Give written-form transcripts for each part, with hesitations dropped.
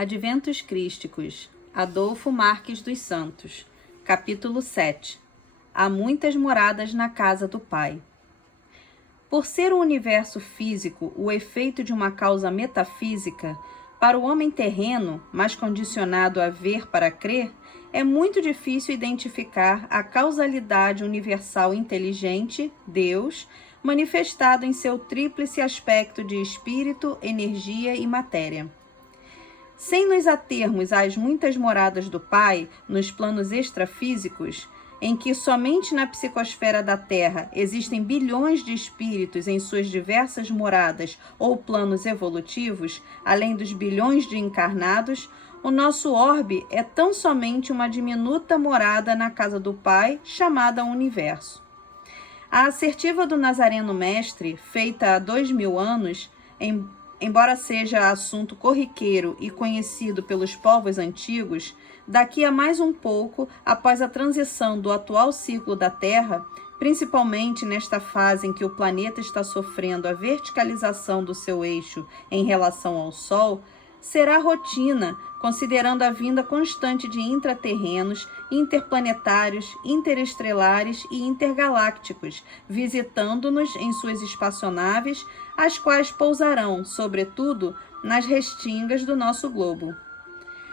Adventos Crísticos, Adolfo Marques dos Santos, capítulo 7. Há muitas moradas na casa do Pai. Por ser o universo físico o efeito de uma causa metafísica, para o homem terreno, mais condicionado a ver para crer, é muito difícil identificar a causalidade universal inteligente, Deus, manifestado em seu tríplice aspecto de espírito, energia e matéria. Sem nos atermos às muitas moradas do Pai nos planos extrafísicos, em que somente na psicosfera da Terra existem bilhões de espíritos em suas diversas moradas ou planos evolutivos, além dos bilhões de encarnados, o nosso orbe é tão somente uma diminuta morada na casa do Pai, chamada Universo. A assertiva do Nazareno Mestre, feita há 2000 anos, embora seja assunto corriqueiro e conhecido pelos povos antigos, daqui a mais um pouco, após a transição do atual ciclo da Terra, principalmente nesta fase em que o planeta está sofrendo a verticalização do seu eixo em relação ao Sol, será rotina, considerando a vinda constante de intraterrenos, interplanetários, interestelares e intergalácticos, visitando-nos em suas espaçonaves, as quais pousarão, sobretudo, nas restingas do nosso globo.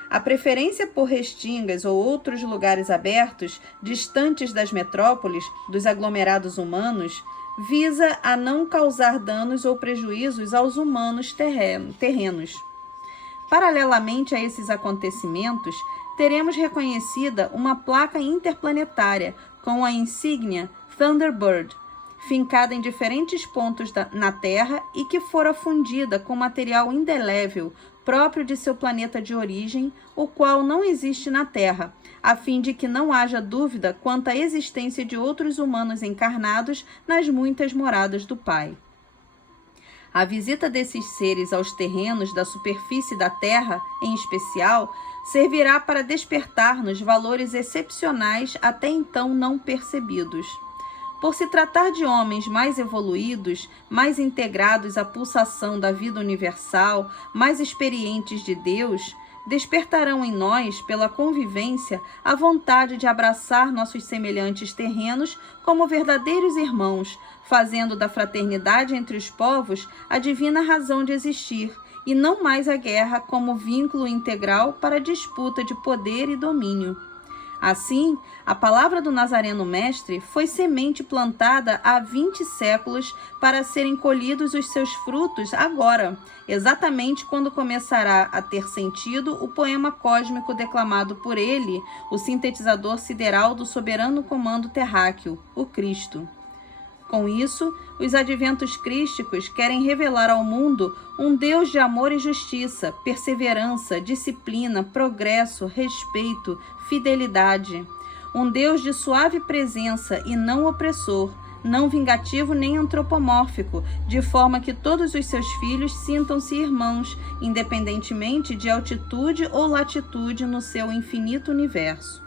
A preferência por restingas ou outros lugares abertos, distantes das metrópoles, dos aglomerados humanos, visa a não causar danos ou prejuízos aos humanos terrenos. Paralelamente a esses acontecimentos, teremos reconhecida uma placa interplanetária com a insígnia Thunderbird, fincada em diferentes pontos na Terra e que fora fundida com material indelével próprio de seu planeta de origem, o qual não existe na Terra, a fim de que não haja dúvida quanto à existência de outros humanos encarnados nas muitas moradas do Pai. A visita desses seres aos terrenos da superfície da Terra, em especial, servirá para despertar-nos valores excepcionais até então não percebidos. Por se tratar de homens mais evoluídos, mais integrados à pulsação da vida universal, mais experientes de Deus, despertarão em nós, pela convivência, a vontade de abraçar nossos semelhantes terrenos como verdadeiros irmãos, fazendo da fraternidade entre os povos a divina razão de existir, e não mais a guerra como vínculo integral para a disputa de poder e domínio. Assim, a palavra do Nazareno Mestre foi semente plantada há 20 séculos para serem colhidos os seus frutos agora, exatamente quando começará a ter sentido o poema cósmico declamado por ele, o sintetizador sideral do soberano comando terráqueo, o Cristo. Com isso, os adventos crísticos querem revelar ao mundo um Deus de amor e justiça, perseverança, disciplina, progresso, respeito, fidelidade. Um Deus de suave presença e não opressor, não vingativo nem antropomórfico, de forma que todos os seus filhos sintam-se irmãos, independentemente de altitude ou latitude no seu infinito universo.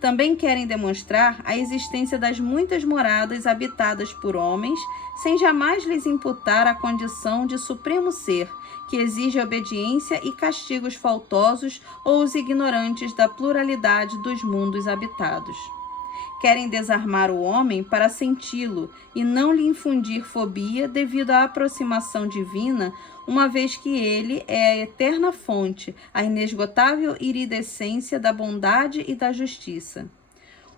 Também querem demonstrar a existência das muitas moradas habitadas por homens, sem jamais lhes imputar a condição de supremo ser, que exige obediência e castigos faltosos ou os ignorantes da pluralidade dos mundos habitados. Querem desarmar o homem para senti-lo e não lhe infundir fobia devido à aproximação divina, uma vez que ele é a eterna fonte, a inesgotável iridescência da bondade e da justiça.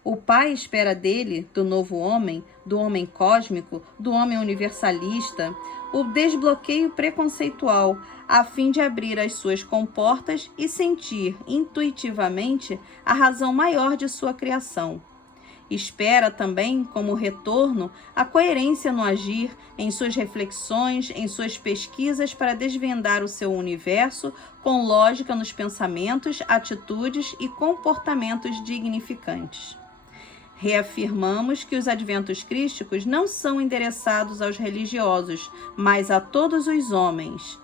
O Pai espera dele, do novo homem, do homem cósmico, do homem universalista, o desbloqueio preconceitual, a fim de abrir as suas comportas e sentir intuitivamente a razão maior de sua criação. Espera também, como retorno, a coerência no agir, em suas reflexões, em suas pesquisas para desvendar o seu universo, com lógica nos pensamentos, atitudes e comportamentos dignificantes. Reafirmamos que os adventos crísticos não são endereçados aos religiosos, mas a todos os homens,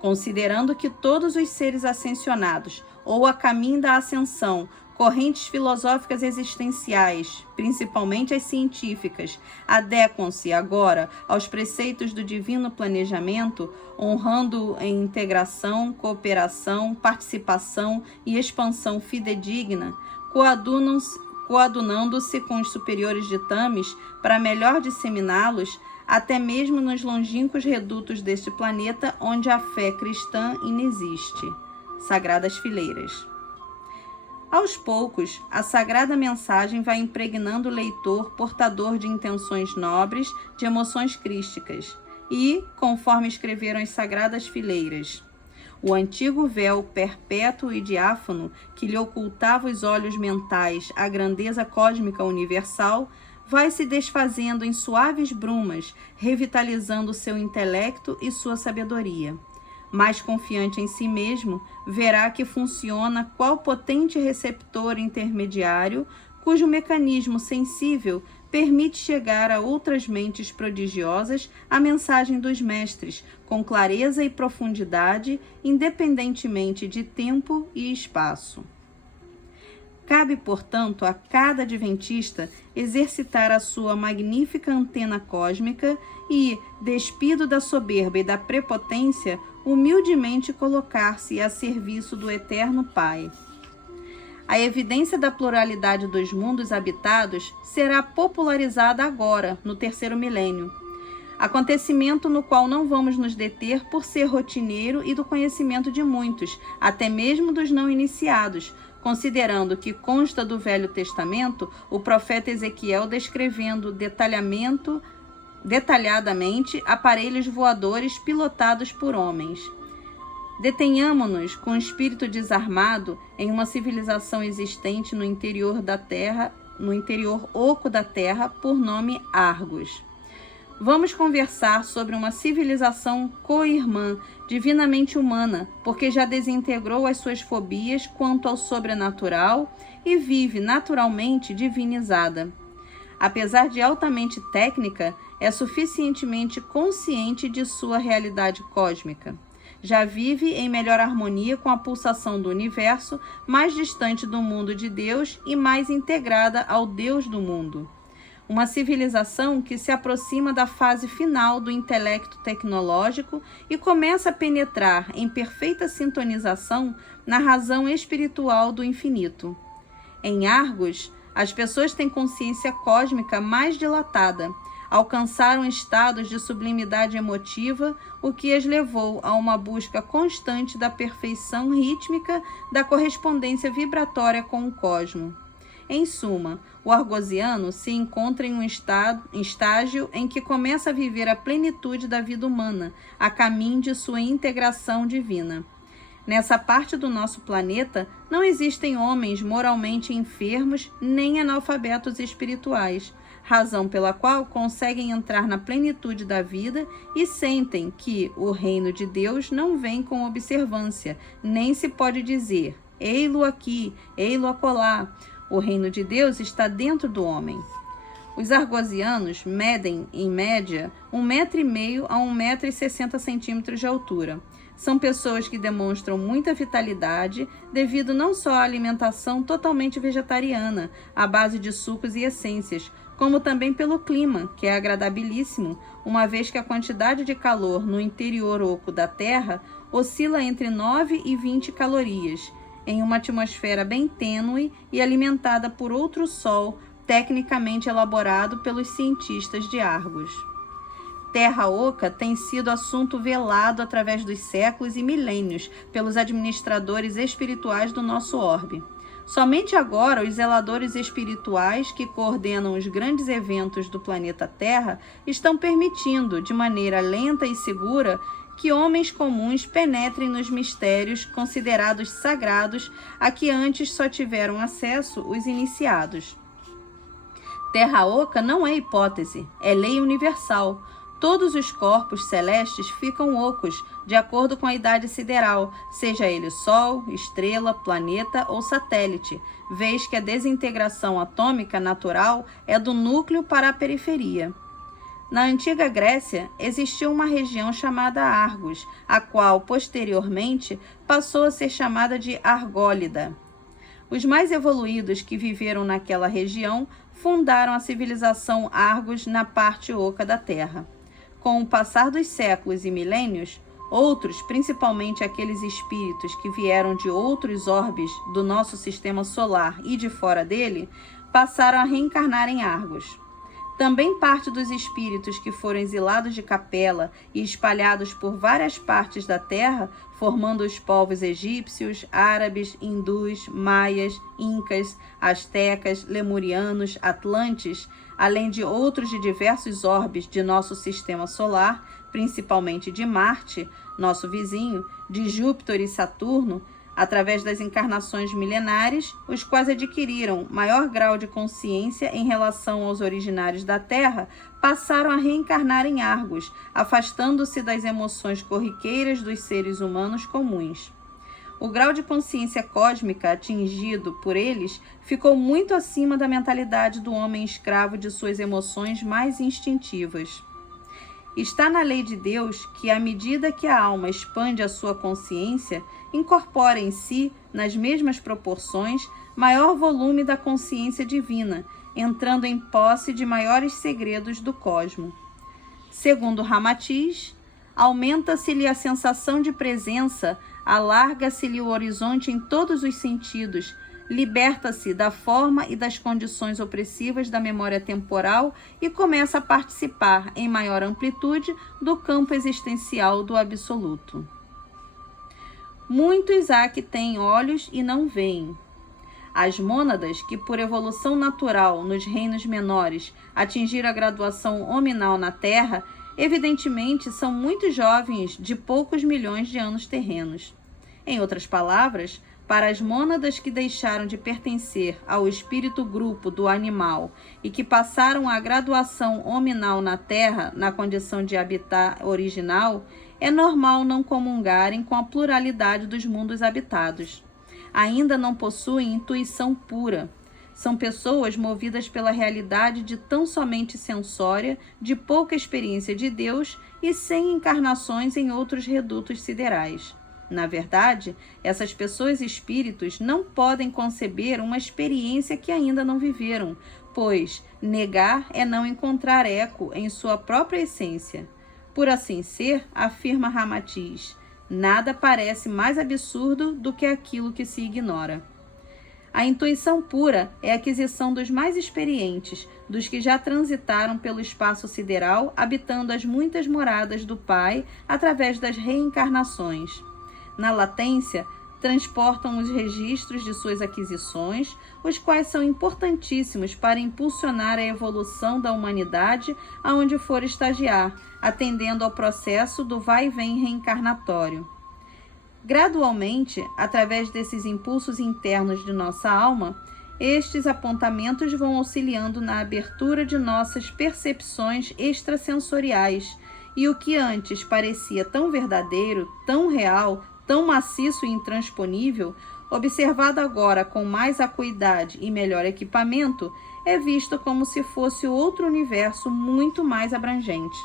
considerando que todos os seres ascensionados ou a caminho da ascensão correntes filosóficas existenciais, principalmente as científicas, adequam-se agora aos preceitos do divino planejamento, honrando em integração, cooperação, participação e expansão fidedigna, coadunando-se com os superiores ditames para melhor disseminá-los, até mesmo nos longínquos redutos deste planeta onde a fé cristã inexiste. Sagradas Fileiras. Aos poucos, a sagrada mensagem vai impregnando o leitor portador de intenções nobres, de emoções crísticas, e, conforme escreveram as Sagradas Fileiras, o antigo véu perpétuo e diáfano que lhe ocultava os olhos mentais à grandeza cósmica universal, vai se desfazendo em suaves brumas, revitalizando seu intelecto e sua sabedoria. Mais confiante em si mesmo, verá que funciona qual potente receptor intermediário, cujo mecanismo sensível permite chegar a outras mentes prodigiosas a mensagem dos mestres, com clareza e profundidade, independentemente de tempo e espaço. Cabe, portanto, a cada adventista exercitar a sua magnífica antena cósmica e, despido da soberba e da prepotência, humildemente colocar-se a serviço do Eterno Pai. A evidência da pluralidade dos mundos habitados será popularizada agora, no terceiro milênio. Acontecimento no qual não vamos nos deter por ser rotineiro e do conhecimento de muitos, até mesmo dos não iniciados, considerando que consta do Velho Testamento o profeta Ezequiel descrevendo detalhadamente aparelhos voadores pilotados por homens. Detenhamo-nos com o espírito desarmado em uma civilização existente no interior oco da Terra, por nome Argos. Vamos conversar sobre uma civilização co-irmã, divinamente humana, porque já desintegrou as suas fobias quanto ao sobrenatural e vive naturalmente divinizada. Apesar de altamente técnica, é suficientemente consciente de sua realidade cósmica. Já vive em melhor harmonia com a pulsação do universo, mais distante do mundo de Deus e mais integrada ao Deus do mundo. Uma civilização que se aproxima da fase final do intelecto tecnológico e começa a penetrar em perfeita sintonização na razão espiritual do infinito. Em Argos, as pessoas têm consciência cósmica mais dilatada, alcançaram estados de sublimidade emotiva, o que as levou a uma busca constante da perfeição rítmica da correspondência vibratória com o cosmo. Em suma, o argosiano se encontra em um estágio em que começa a viver a plenitude da vida humana, a caminho de sua integração divina. Nessa parte do nosso planeta, não existem homens moralmente enfermos nem analfabetos espirituais, razão pela qual conseguem entrar na plenitude da vida e sentem que o reino de Deus não vem com observância, nem se pode dizer, ei-lo aqui, ei-lo acolá. O reino de Deus está dentro do homem. Os argosianos medem, em média, 1,5 m a 1,60 m de altura. São pessoas que demonstram muita vitalidade devido não só à alimentação totalmente vegetariana, à base de sucos e essências, como também pelo clima, que é agradabilíssimo, uma vez que a quantidade de calor no interior oco da Terra oscila entre 9 e 20 calorias, em uma atmosfera bem tênue e alimentada por outro sol tecnicamente elaborado pelos cientistas de Argos. Terra Oca tem sido assunto velado através dos séculos e milênios pelos administradores espirituais do nosso orbe. Somente agora os zeladores espirituais que coordenam os grandes eventos do planeta Terra estão permitindo, de maneira lenta e segura, que homens comuns penetrem nos mistérios considerados sagrados a que antes só tiveram acesso os iniciados. Terra Oca não é hipótese, é lei universal. Todos os corpos celestes ficam ocos, de acordo com a idade sideral, seja ele Sol, estrela, planeta ou satélite, vez que a desintegração atômica natural é do núcleo para a periferia. Na antiga Grécia, existiu uma região chamada Argos, a qual, posteriormente, passou a ser chamada de Argólida. Os mais evoluídos que viveram naquela região fundaram a civilização Argos na parte oca da Terra. Com o passar dos séculos e milênios, outros, principalmente aqueles espíritos que vieram de outros orbes do nosso sistema solar e de fora dele, passaram a reencarnar em Argos. Também parte dos espíritos que foram exilados de Capela e espalhados por várias partes da Terra, formando os povos egípcios, árabes, hindus, maias, incas, astecas, lemurianos, atlantes, além de outros de diversos orbes de nosso sistema solar, principalmente de Marte, nosso vizinho, de Júpiter e Saturno, através das encarnações milenares, os quais adquiriram maior grau de consciência em relação aos originários da Terra, passaram a reencarnar em Argos, afastando-se das emoções corriqueiras dos seres humanos comuns. O grau de consciência cósmica atingido por eles ficou muito acima da mentalidade do homem escravo de suas emoções mais instintivas. Está na lei de Deus que, à medida que a alma expande a sua consciência, incorpora em si, nas mesmas proporções, maior volume da consciência divina, entrando em posse de maiores segredos do cosmo. Segundo Ramatiz, aumenta-se-lhe a sensação de presença, alarga-se-lhe o horizonte em todos os sentidos, liberta-se da forma e das condições opressivas da memória temporal e começa a participar em maior amplitude do campo existencial do absoluto. Muitos há que têm olhos e não veem. As mônadas, que por evolução natural nos reinos menores atingiram a graduação hominal na Terra, evidentemente são muito jovens, de poucos milhões de anos terrenos. Em outras palavras, para as mônadas que deixaram de pertencer ao espírito grupo do animal e que passaram a graduação hominal na Terra, na condição de habitat original, é normal não comungarem com a pluralidade dos mundos habitados. Ainda não possuem intuição pura. São pessoas movidas pela realidade de tão somente sensória, de pouca experiência de Deus e sem encarnações em outros redutos siderais. Na verdade, essas pessoas espíritos não podem conceber uma experiência que ainda não viveram, pois negar é não encontrar eco em sua própria essência. Por assim ser, afirma Ramatiz, nada parece mais absurdo do que aquilo que se ignora. A intuição pura é a aquisição dos mais experientes, dos que já transitaram pelo espaço sideral, habitando as muitas moradas do Pai através das reencarnações. Na latência, transportam os registros de suas aquisições, os quais são importantíssimos para impulsionar a evolução da humanidade aonde for estagiar, atendendo ao processo do vai e vem reencarnatório. Gradualmente, através desses impulsos internos de nossa alma, estes apontamentos vão auxiliando na abertura de nossas percepções extrasensoriais, e o que antes parecia tão verdadeiro, tão real, tão maciço e intransponível, observado agora com mais acuidade e melhor equipamento, é visto como se fosse outro universo muito mais abrangente.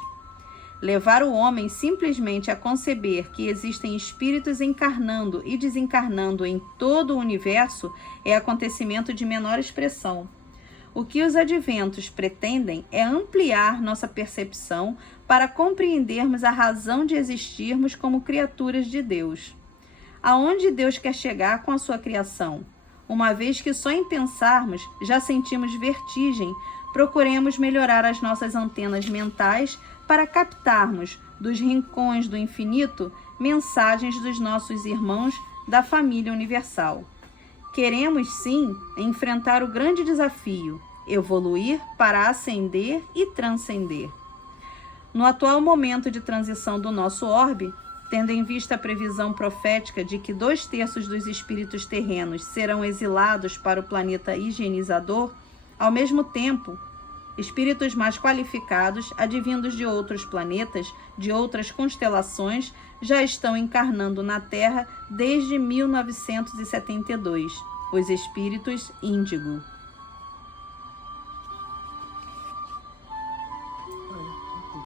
Levar o homem simplesmente a conceber que existem espíritos encarnando e desencarnando em todo o universo é acontecimento de menor expressão. O que os adventos pretendem é ampliar nossa percepção para compreendermos a razão de existirmos como criaturas de Deus. Aonde Deus quer chegar com a sua criação? Uma vez que só em pensarmos já sentimos vertigem, procuremos melhorar as nossas antenas mentais para captarmos dos rincões do infinito mensagens dos nossos irmãos da família universal. Queremos, sim, enfrentar o grande desafio, evoluir para ascender e transcender. No atual momento de transição do nosso orbe, tendo em vista a previsão profética de que 2/3 dos espíritos terrenos serão exilados para o planeta higienizador, ao mesmo tempo, espíritos mais qualificados, advindos de outros planetas, de outras constelações, já estão encarnando na Terra desde 1972, os espíritos Índigo.